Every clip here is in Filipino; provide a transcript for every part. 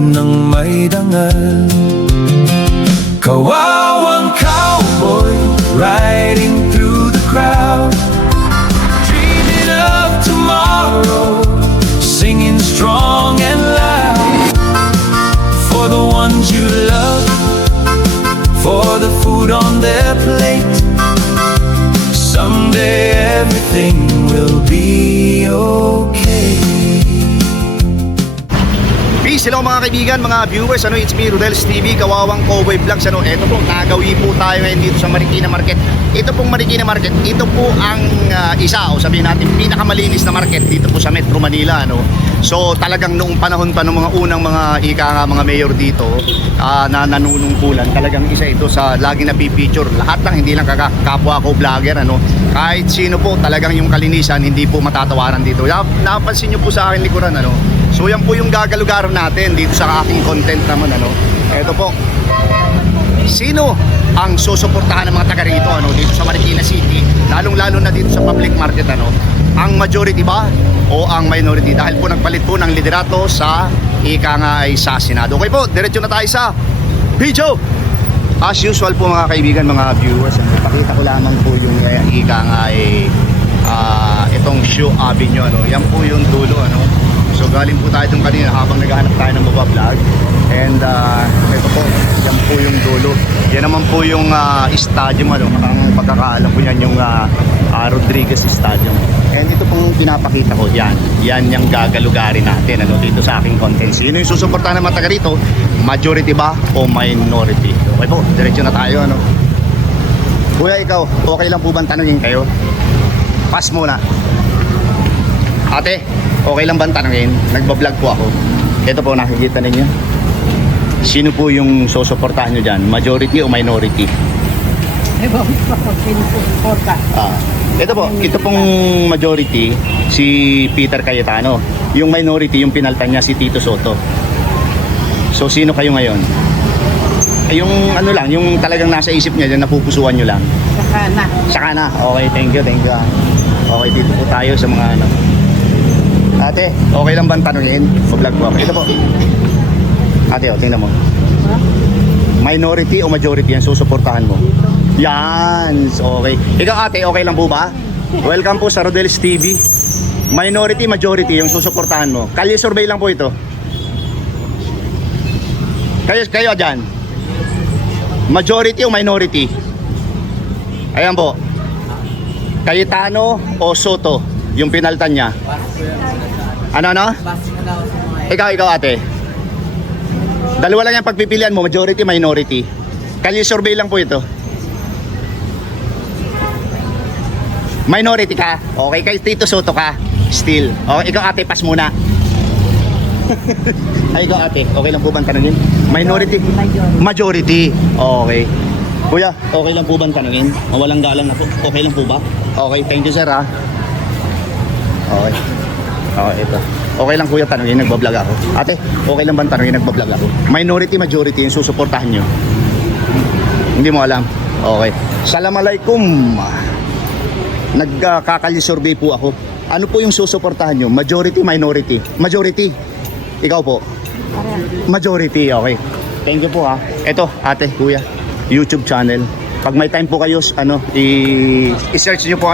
ng may dangal. Kawawang cowboy riding through the crowd, dreaming of tomorrow, singing strong and loud. For the ones you love, for the food on their plate, someday everything will be okay. Peace, hello mga kaibigan, mga viewers. It's me, Rodel's TV, Kawawang Cowboy Vlogs. Ito po, nagawi po tayo ngayon dito sa Marikina Market. Ito pong Marikina Market, ito po ang isa, o sabihin natin, pinakamalinis na market dito po sa Metro Manila. So talagang noong panahon pa ng mga unang mga mga mayor dito na nanunungkulan, talagang isa ito sa lagi na pipicture. Lahat lang, hindi lang kapwa ko vlogger. Kahit sino po, talagang yung kalinisan, hindi po matatawaran dito. Napansin nyo po sa akin likuran. So yan po yung gagalugaran natin dito sa aking content naman. Ito po, sino ang susuportahan ng mga taga rito dito sa Marikina City, lalong-lalo na dito sa public market? Ang majority ba o ang minority? Dahil po nagpalit po ng liderato sa ay sa Senado. Okay po, diretso na tayo sa video. As usual po mga kaibigan, mga viewers, pakita ko lamang po yung itong Shoe Avenue. Yan po yung dulo. So galing po tayo dun kanina habang naghahanap tayo ng vlog. And ito po, yan po yung dulo. Yan naman po yung stadium. Ang pagkakaalam po yan yung Rodriguez Stadium. And ito pong pinapakita ko, yan yung gagalugarin natin dito sa aking content. Sino yung susuportahan ng mga taga rito? Majority ba o minority? Okay po, diretso na tayo. Kuya, ikaw, okay lang po bang tanungin kayo? Pass muna. Ate, okay lang bang tanungin? Nagbablog po ako. Ito po, nakikita ninyo. Sino po yung susuportahan nyo dyan? Majority o minority? Ito po, ito pong majority, si Peter Cayetano. Yung minority, yung pinaltan niya, si Tito Soto. So, sino kayo ngayon? Yung lang, yung talagang nasa isip niya, yung napupusuan nyo lang. Saka na. Okay, thank you. Okay, dito po tayo sa mga Ate, okay lang bang tanungin? Vlog po ako. Ito po. Ate, tingnan mo. Minority o majority ang susuportahan mo? Yan. Okay. Ikaw ate, okay lang po ba? Welcome po sa Rodel's TV. Minority, majority yung susuportahan mo. Kalye survey lang po ito. Kayo dyan. Majority o minority? Ayan po. Cayetano o Soto yung pinaltan niya? Ano? Ikaw ate. Dalawa lang yung pagpipilian mo, majority, minority. Kalye survey lang po ito. Minority ka? Okay, kay Tito Soto ka? Still. Okay, ikaw ate, pass muna. Ay, ikaw ate, okay lang po bang tanungin? Minority? Majority. Okay. Kuya, okay lang po bang tanungin? Walang galang na po. Okay lang po ba? Okay, thank you sir ha. Okay. Okay, ito. Okay lang kuya tanungin, nagbablog ako. Ate, okay lang bang tanungin, nagbablog ako? Minority, majority yung susuportahan nyo? Hindi mo alam? Okay. Assalamualaikum. Nagkakalye survey po ako. Ano po yung susuportahan nyo? Majority, minority? Majority. Ikaw po? Majority, okay. Thank you po ha. Ito, ate, kuya, YouTube channel. Pag may time po kayo, i-search nyo po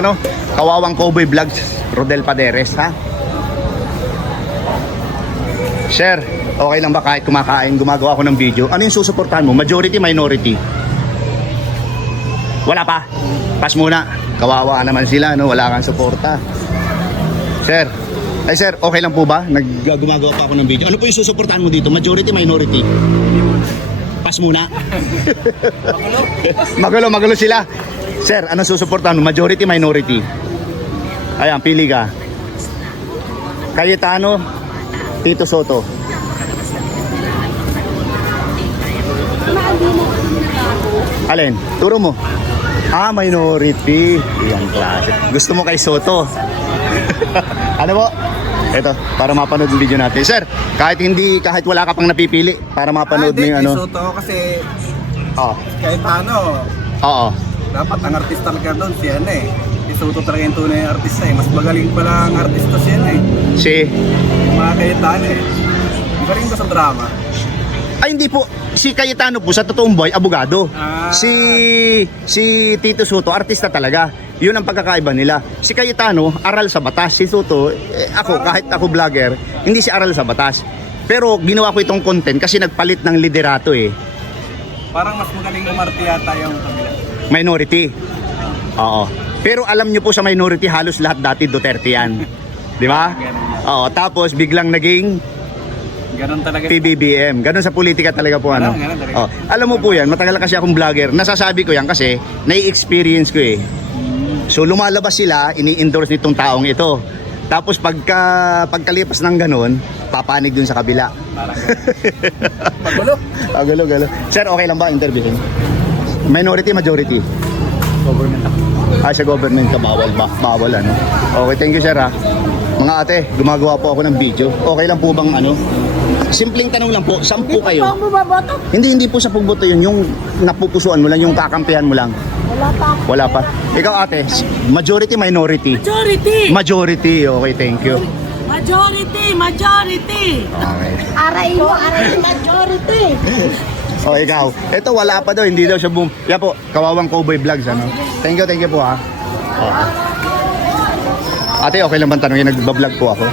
Kawawang Cowboy Vlogs, Rodel Paderes ha. Sir, okay lang ba kahit kumakain, gumagawa ako ng video? Ano yung susuportahan mo? Majority, minority? Wala pa? Pass muna. Kawawa naman sila, wala kang suporta. Sir, sir, okay lang po ba? Gumagawa pa ako ng video. Ano po yung susuportahan mo dito? Majority, minority? Pass muna. Magulo sila. Sir, ano susuportahan mo? Majority, minority? Ayan, pili ka. Cayetano, Tito Soto. Alin? Turo mo. Minority. Yan klase. Gusto mo kay Soto? Ano po? Ito, para mapanood yung video natin. Sir, kahit wala ka pang napipili, para mapanood mo yung Soto kasi Oo. kahit Oo. dapat ang artista talaga doon si Soto talaga yung tunay na artista Mas magaling pala ang artista si Si? Mga Cayetano Magaling ba sa drama? Ay, hindi po. Si Cayetano po, sa totoong buhay, abogado. Ah. Si Tito Soto, artista talaga. Yun ang pagkakaiba nila. Si Cayetano, aral sa batas. Si Soto, ako, kahit ako vlogger, hindi si aral sa batas. Pero ginawa ko itong content kasi nagpalit ng liderato eh. Parang mas magaling umarte yata yung kabila. Minority. Oo. Pero alam nyo po sa minority, halos lahat dati Duterte yan. Di ba? Oo. Tapos biglang naging Ganon talaga. PBBM. Ganon sa politika talaga po ano. Ganun talaga. Oh, alam mo po yan, matagal na kasi akong vlogger. Nasasabi ko yan kasi nai-experience ko eh. So lumalabas sila, ini-endorse nitong taong ito. Tapos pagkalipas ng ganon, papanig dun sa kabila. Parang pagulo. Gulo. Sir, okay lang ba interviewin? Minority, majority? Government ako. Sa government ka, bawal ba? Bawal ano? Okay, thank you sir ha. Mga ate, gumagawa po ako ng video. Okay lang po bang ano? Simpleng tanong lang po, saan po kayo? Hindi po sa pagboto yun, yung napupusuan mo lang, yung kakampihan mo lang. Wala pa. Ikaw ate, majority, minority? Majority, okay, thank you. Majority. Okay. Aray majority. O ikaw, ito wala pa daw, hindi daw siya boom. Yan po, Kawawang Cowboy Vlogs ano. Thank you po ha. Ate, okay lang bang tanongin? Nagbablog po ako.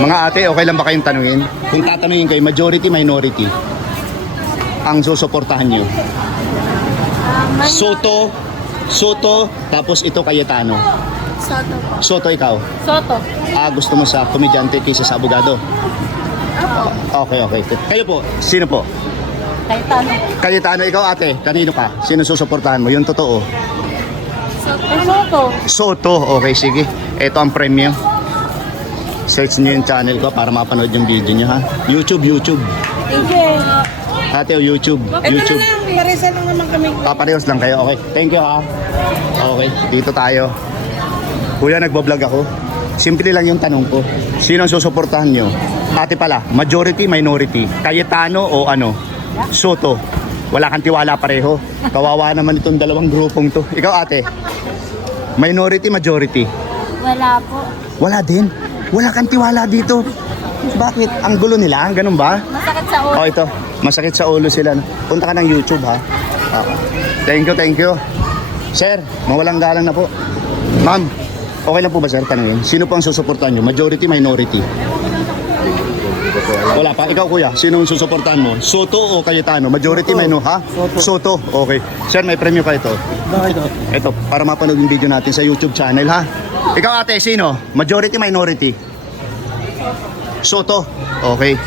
Mga ate, okay lang ba kayong tanungin? Kung tatanungin kayo, majority, minority, ang susuportahan nyo? Soto, tapos ito Cayetano. Soto ikaw? Soto. Gusto mo sa komedyante kaysa sa abogado? Okay. Kayo po, sino po? Cayetano. Cayetano, ikaw ate, kanino ka? Sino susuportahan mo? Yung totoo? Soto. Soto, okay, sige. Ito ang premium. Search nyo yung channel ko para mapanood yung video nyo ha. YouTube. Thank you. Ate, YouTube. Marisa lang naman kami. Paparehos lang kayo, okay. Thank you ha. Okay, dito tayo. Kuya, nagbablog ako. Simple lang yung tanong ko. Sino ang susuportahan nyo? Ate pala, majority, minority. Cayetano o ano? Soto. Wala kang tiwala pareho. Kawawa naman itong dalawang grupong to. Ikaw ate, minority, majority. Wala po. Wala din. Wala kang tiwala dito. Bakit? Ang gulo nila, ganun ba? Masakit sa ulo. Oh, ito. Masakit sa ulo sila. Punta ka ng YouTube, ha? Thank you. Sir, mawalang galang na po. Ma'am, okay lang po ba, sir? Tanungin. Sino po ang susuportahan nyo? Majority, minority? Wala pa. Ikaw, kuya, sino ang susuportahan mo? Soto o Cayetano? Majority, minority, ha? Soto. Okay. Sir, may premyo ka ito. Ito, para mapanood yung video natin sa YouTube channel, ha? Ikaw, ate, sino? Majority, minority? Soto. Okay.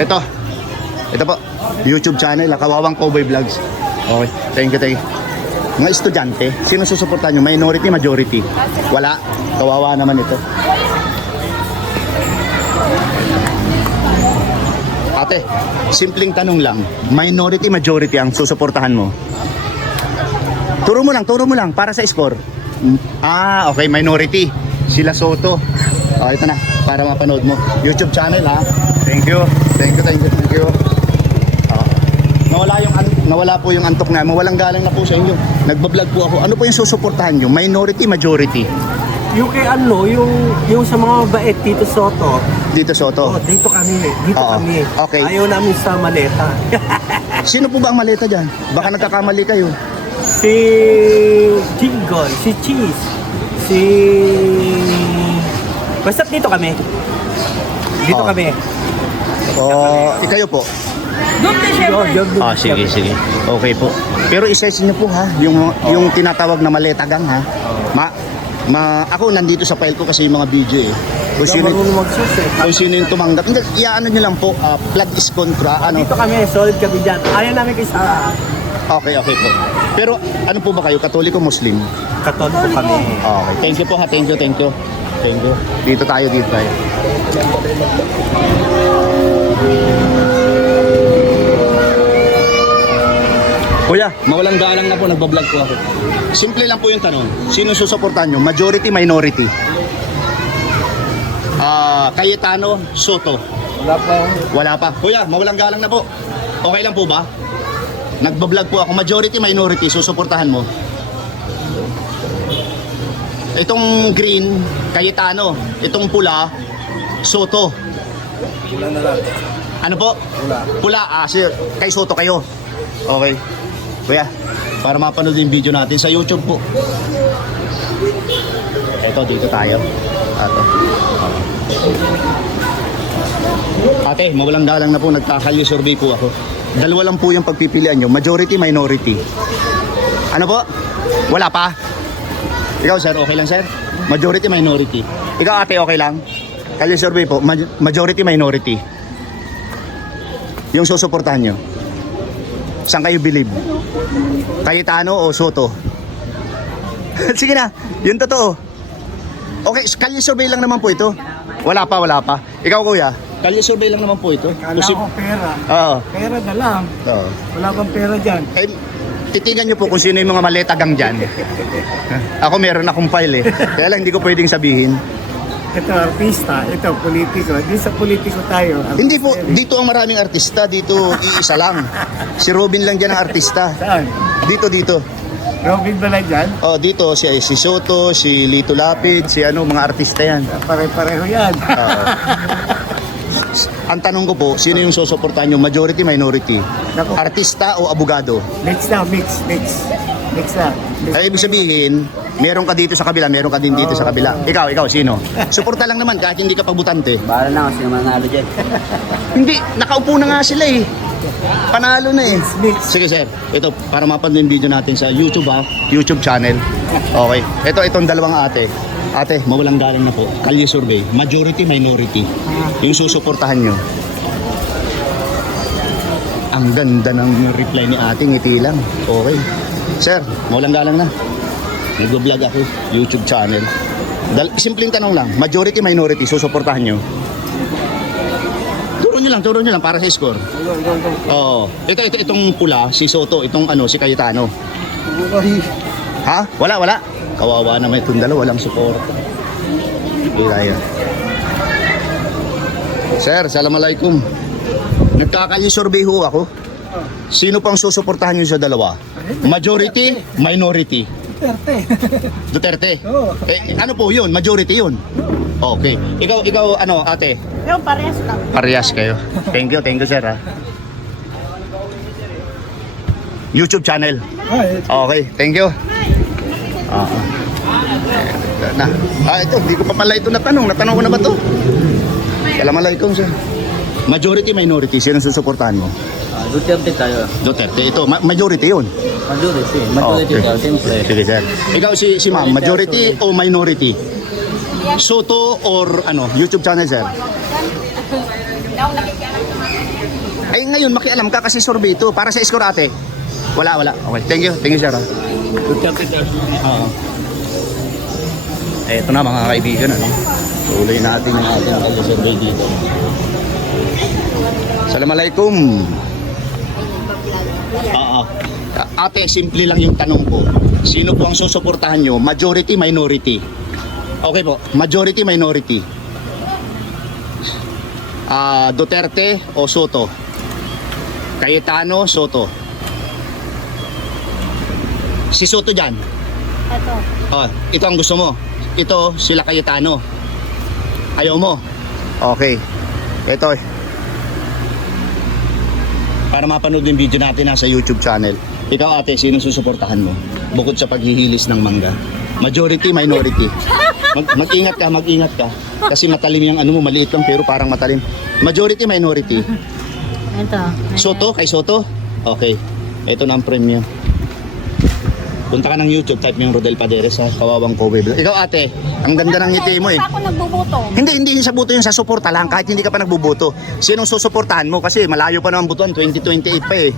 Ito po, YouTube channel, Kawawang Cowboy Vlogs. Okay, thank you. Mga estudyante, sino susuportahan nyo? Minority, majority? Wala. Kawawa naman ito. Ate, simpleng tanong lang. Minority, majority ang susuportahan mo? Turo mo lang para sa score. Okay, minority. Sila Soto. Ito na, para mapanood mo. YouTube channel ha. Thank you. Nawala po yung antok na. Walang galang na po sa inyo. Nagbablog po ako. Ano po yung susuportahan nyo? Minority, majority? Yung kay ano, yung sa mga bait dito Soto. Dito Soto. Oh, dito kami. Oo. Kami. Okay. Ayaw namin sa maleta. Sino po ba ang maleta dyan? Baka nagkakamali kayo. Si Jingoy, si Cheese, si... Basta dito kami. Dito Oo. kami. Ikayo po? Yun. Sige. Okay po. Pero i-search niyo po ha, yung tinatawag na maleta gang ha. Ako nandito sa file ko kasi yung mga video eh. Kung sino, Marunong mag-search eh. kung sino yung tumanggap. Hindi, iaano nyo lang po, flood is contra. Dito kami, solid kami dyan. Ayaw namin kay Sarah. Okay po. Pero ano po ba kayo, Katoliko, Muslim? Katoliko kami. Okay, thank you po ha, thank you. Dito tayo. Kuya, mawalang galang na po, nagbablog po ako. Simple lang po yung tanong. Sino susuportahan nyo? Majority, minority? Cayetano, Soto? Wala pa. Kuya, mawalang galang na po. Okay lang po ba? Nagbablog po ako. Majority, minority, susuportahan mo? Itong green, Cayetano. Itong pula, Soto. Wala na lang. Ano po? Wala. Pula, sir. Kay Soto kayo. Okay. Kuya, para mapanood yung video natin sa YouTube po. Eto, dito tayo. Ato. Ate, mawalang galang na po, nagkakalye survey po ako. Dalawa lang po yung pagpipilian nyo, majority, minority. Ano po? Wala pa? Ikaw sir, okay lang sir? Majority, minority. Ikaw ate, okay lang? Kalye survey po, majority, minority. Yung susuportahan nyo. Saan kayo believe? Cayetano o Soto? Sige na, yun totoo. Okay, kalye survey lang naman po ito. Wala pa. Ikaw kuya, kalye survey lang naman po ito. Kala ko pera. Oo. Pera na lang. Oo. Wala bang pera dyan? Eh, titigan nyo po kung sino yung mga maletagang dyan. Ako meron akong file eh. Kaya lang hindi ko pwedeng sabihin. Ito artista, ito politiko. Di sa politiko tayo. Hindi po, dito ang maraming artista. Dito iisa lang. Si Robin lang dyan ang artista. Saan? Dito. Robin ba lang dyan? Oh, dito si Soto, si Lito Lapid, si mga artista yan. Pare-pareho yan. Ang tanong ko po, sino yung susuportahan nyo? Majority, minority? Nako. Artista o abogado? Mix na, mix. Mix na. Ay, ibig sabihin, meron ka dito sa kabila, meron ka din dito sa kabila. Ikaw, sino? Suporta lang naman kahit hindi ka pabutante. Bahala na kasi manalo dyan. Hindi, nakaupo na nga sila eh. Panalo na eh. Mix. Sige sir, ito para mapanood yung video natin sa YouTube YouTube channel. Okay. Itong dalawang ate. Ate, mawalang galang na po. Kalye survey, majority, minority. Yung susuportahan nyo. Ang ganda ng reply ni ate, ngiti lang. Okay. Sir, mawalang galang na. Nag-vlog ako, YouTube channel. Simpleng tanong lang, majority, minority, susuportahan nyo. Turo nyo lang para sa score. Oo. Itong pula, si Soto, itong si Cayetano. Ha? Wala. Kawawa naman itong dalawa, walang support. Hindi tayo. Sir, assalamualaikum. Nagkakalye survey ho ako. Sino pang susuportahan nyo sa dalawa? Majority, minority? Duterte. Oo. Ano po yun? Majority yun? Okay. Ikaw ate? Yung parehas lang. Parehas kayo. Thank you sir ha. YouTube channel. Okay, thank you. Ito, hindi ko pa pala ito natanong. Natanong ko na ba ito? Assalamualaikum sir. Majority, minority, sino susuportahan mo? Duterte tayo. Duterte, ito, majority yun. Majority. Okay. Tayo, siyempre. Sige sir. Ikaw si ma'am, majority o minority? Soto or YouTube channel sir? Ay ngayon makialam ka kasi survey ito para sa score ate. Wala. Okay, thank you sir. Duterte tayo. Oo. Ito na mga kaibigan tuloy natin yung ating survey dito. Assalamualaikum. Ate, simple lang yung tanong ko. Sino po ang susuportahan nyo? Majority, minority? Okay po, majority, minority. Duterte o Soto? Cayetano, Soto? Si Soto dyan? Ito. Ito ang gusto mo. Ito sila Cayetano. Ayaw mo? Okay. Ito para mapanood yung video natin sa YouTube channel. Ikaw ate, sino susuportahan mo? Bukod sa paghihilis ng mangga. Majority, minority. Mag-ingat ka. Kasi matalim yung mo, maliit lang pero parang matalim. Majority, minority. Ito. Soto, kay Soto? Okay. Ito na ang premium. Punta ka ng YouTube, type mo yung Rodel Paderes sa Kawawang Kobe Vlog. Ikaw ate, ang ganda ng ngiti mo eh. Ako nagbubuto. Hindi yung sa buto, yung sa suporta lang, kahit hindi ka pa nagbubuto. Sinong susuportahan mo? Kasi malayo pa naman butuan, 2028 pa eh.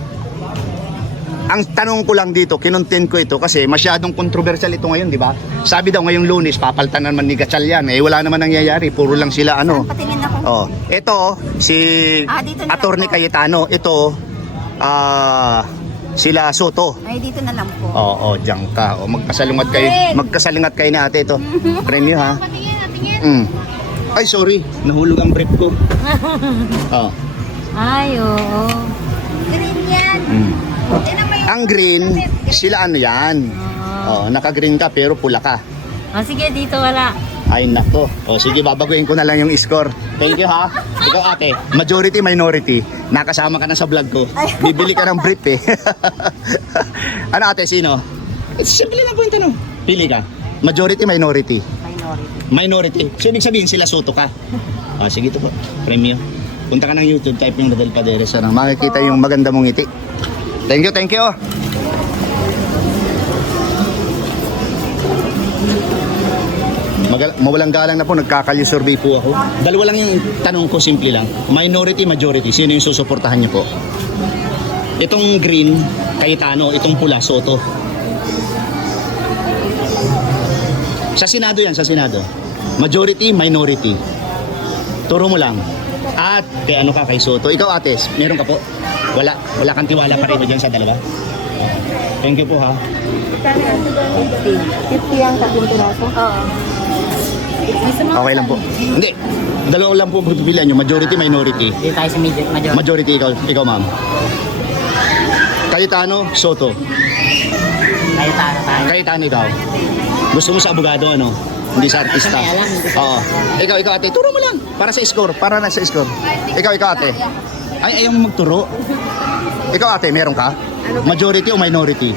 Ang tanong ko lang dito, kinontent ko ito kasi masyadong controversial ito ngayon, di ba? Sabi daw ngayong Lunes, papaltan naman ni Gatchal yan. Wala naman nangyayari, puro lang sila Patingin ako. Ito, si Dito na Attorney lang po. Cayetano. Ito, sila Soto. Ay, dito na lang po. Oo, diyan ka. Magkasalungat kayo na ate ito. Premyo ha. Patingin. Ay, sorry. Nahulog ang brief ko. Ay, oo. Green yan. Ang green, sila yan. Naka-green ka pero pula ka. O sige, dito wala. Ay nako. O sige, babaguhin ko na lang yung score. Thank you ha. Ikaw ate, majority minority. Nakasama ka na sa vlog ko. Bibili ka ng brief eh. Ano ate, sino? Simple lang po yung tanong. Pili ka. Majority minority. Minority. So ibig sabihin sila Soto ka. Sige ito po. Premium. Punta ka ng YouTube, type yung Rodel Paderes. Makikita yung maganda mong ngiti. Thank you, thank you. Mawalang galang na po, nagkakalyo survey po ako. Dalawa lang yung tanong ko, simple lang. Minority, majority, sino yung susuportahan niyo po? Itong green, Cayetano. Itong pula, Soto. Sa Senado yan, sa Senado. Majority, minority. Turo mo lang. At kay ano ka, kay Soto. Ikaw ate, meron ka po? Wala kang tiwala pa rin dyan sa dalawa? Thank you po ha. 50 ang tatlong piraso? Oo. Okay lang po. Hindi. Dalawa lang po pipilian nyo. Majority, minority. Dito tayo sa majority. Majority, ikaw ma'am. Cayetano, Soto. Cayetano tayo. Cayetano ikaw. Gusto mo sa abogado, ano? Hindi sa artista. Oo. Ikaw ate, turo mo lang. Para sa score. Para na sa score. Ikaw ate. Ay, ayaw mo magturo. Ikaw ate, meron ka? Majority o minority?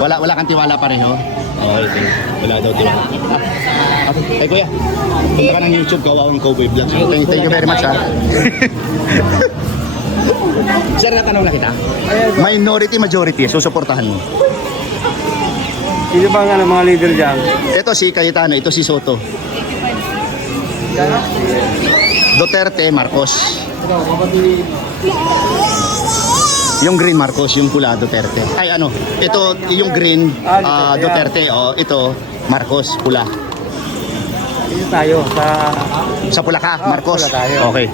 Wala kang tiwala pareho? Okay. Wala daw tiwala. Ate, kuya. Punta ka ng YouTube, Kawawang Cowboy Vlogs. Thank you very much ha. Sir, natanong na kita. Minority, majority, susuportahan mo. Sino ba nga ng mga leader dyan? Ito si Cayetano, ito si Soto. Duterte, Marcos. Yung green Marcos, yung pula Duterte. Ay ano, ito yung green Duterte, ito Marcos, pula. Dito tayo Sa pula ka, Marcos. pula tayo. Okay.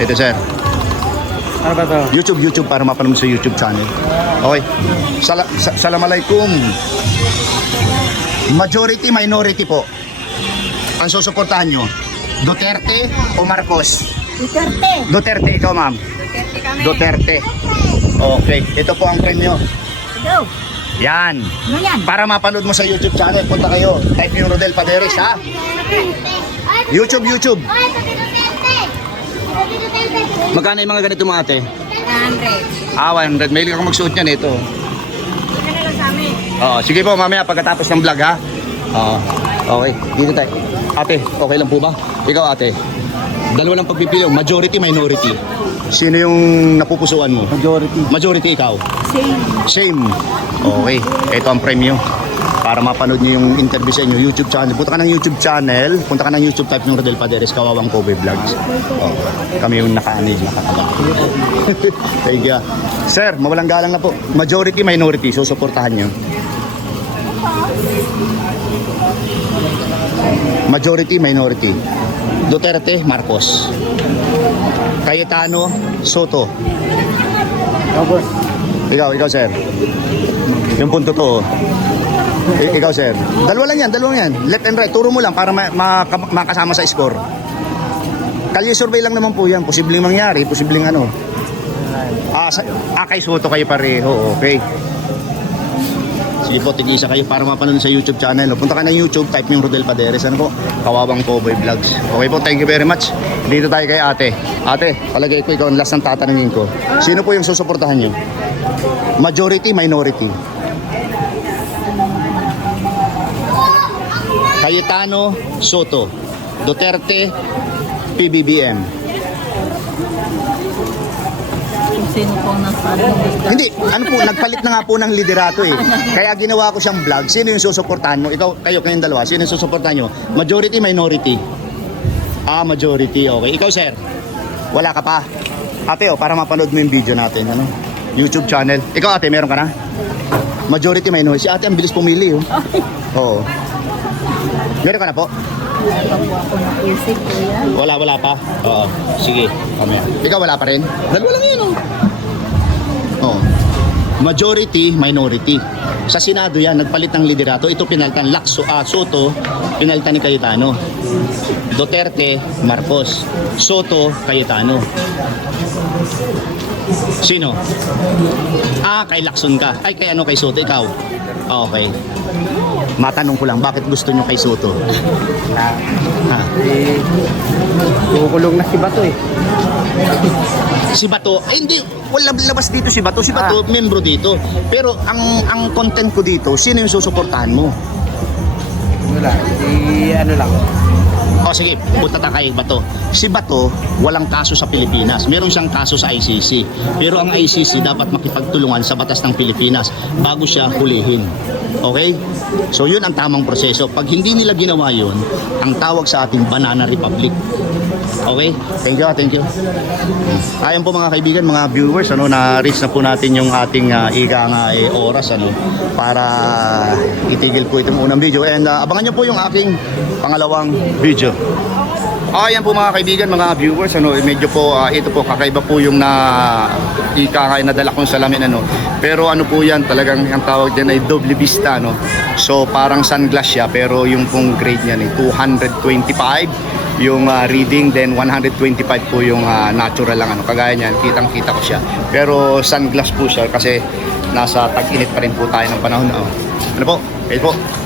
Ito sir. Ano ba to? YouTube para mapanood sa YouTube channel. Okay. Assalamualaikum. Majority, minority po. Ang susuportahan nyo, Duterte o Marcos? Duterte. Duterte, ikaw ma'am. Duterte kami. Duterte. Okay, ito po ang premyo. Go. Yan. Ano yan? Para mapanood mo sa YouTube channel, punta kayo. Type yung Rodel Paderes ha. YouTube. Magkano yung mga ganito mga ate? 100. 100. May ka magsuot niyan ito. Ika na lang sa amin. Sige po, mamaya pagkatapos ng vlog ha. Okay, dito tayo. Ate, okay lang po ba? Ikaw ate. Dalawa lang pagpipili, majority, minority. Sino yung napupusuan mo? Majority. Majority ikaw. Same. Same. Okay, ito ang premyo. Para mapanood nyo yung interview sa inyo, YouTube channel. Punta ka ng YouTube channel, punta ka ng YouTube, type ng Rodel Paderes, Kawawang Cowboy Vlogs. Kami yung naka-anid, nakataba. Thank you. Sir, mawalang galang na po. Majority, minority, susuportahan nyo. Majority, minority. Duterte, Marcos. Cayetano, Soto. Ikaw sir. Yung punto to. Ikaw sir. Dalawa lang yan. Left and right. Turo mo lang para makasama sa score. Kalye survey lang naman po yan. Posibleng mangyari. Posibleng ano. Kay Soto kayo pareho. Okay. Sige po, tig-isa kayo para mapanood sa YouTube channel. Punta ka ng YouTube, type yung Rodel Paderes. Ano po? Kawawang Cowboy Vlogs. Okay po, thank you very much. Dito tayo kay ate. Ate, palagay ko ikaw ang last ng tatanungin ko. Sino po yung susuportahan nyo? Majority, minority? Cayetano, Soto. Duterte, PBBM. Sino po nasa Hindi, ano po, nagpalit na nga po ng liderato eh. Kaya ginawa ko siyang vlog. Sino yung susuportahan mo? Kayo kayong dalawa, sino yung susuportahan nyo? Majority, minority? Majority, okay. Ikaw sir, wala ka pa? Ate, para mapanood mo yung video natin, ano? YouTube channel. Ikaw ate, meron ka na? Majority, minority. Si ate, ang bilis pumili, oh. Oo. Meron ka na po? Wala po ako naisip ko yan. Wala pa? Oo. Sige, kamaya. Ikaw wala pa rin? Dalawa lang yun, oh. Oo. Majority, minority. Sa Senado yan, nagpalit ng liderato. Ito pinalitan, Soto, pinalitan ni Cayetano. Duterte, Marcos. Soto, Cayetano. Sino? Kay Lacson ka. Kay Soto, ikaw. Okay. Matanong ko lang, bakit gusto nyo kay Soto? Ha? Eh, kukulong na si Bato eh. Si Bato, ay hindi, wala labas dito si Bato. Si Bato, membro dito. Pero ang content ko dito, sino yung susuportahan mo? Wala, ano lang. O sige, punta tayo kay Bato. Si Bato, walang kaso sa Pilipinas. Meron siyang kaso sa ICC. Pero ang ICC dapat makipagtulungan sa batas ng Pilipinas bago siya hulihin. Okay? So yun ang tamang proseso. Pag hindi nila ginawa yun, ang tawag sa ating Banana Republic. Okay? Thank you. Ayan po mga kaibigan, mga viewers, na-reach na po natin yung ating oras para itigil po itong unang video. And abangan nyo po yung aking pangalawang video. Ayan po mga kaibigan, mga viewers, medyo po ito po kakaiba po yung nadala kong salamin Pero po yan, talagang ang tawag diyan ay double vista So parang sunglass siya, pero yung pong grade niya 225 yung reading, then 125 po yung natural lang kagaya niyan, kitang-kita ko siya. Pero sunglass po siya kasi nasa tag-init pa rin po tayo ng panahon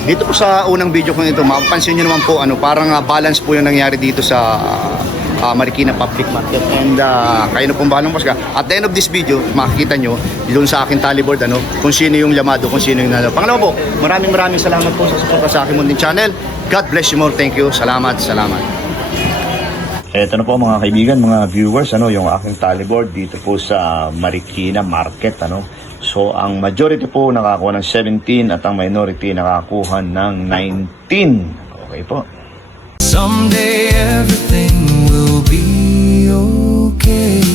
dito po sa unang video ko ito, mapapansin nyo naman po parang balance po yung nangyari dito sa Marikina Public Market. And kayo na pong bahalang pasga. At the end of this video, makikita nyo doon sa aking tallyboard kung sino yung lamado, kung sino yung nalo. Pangalawa po, maraming salamat po sa suporta sa aking munting channel. God bless you more. Thank you. Salamat. Eto na po mga kaibigan, mga viewers, yung aking tallyboard dito po sa Marikina Market, So, ang majority po nakakuha ng 17 at ang minority nakakuha ng 19. Okay po. Someday everything will be okay.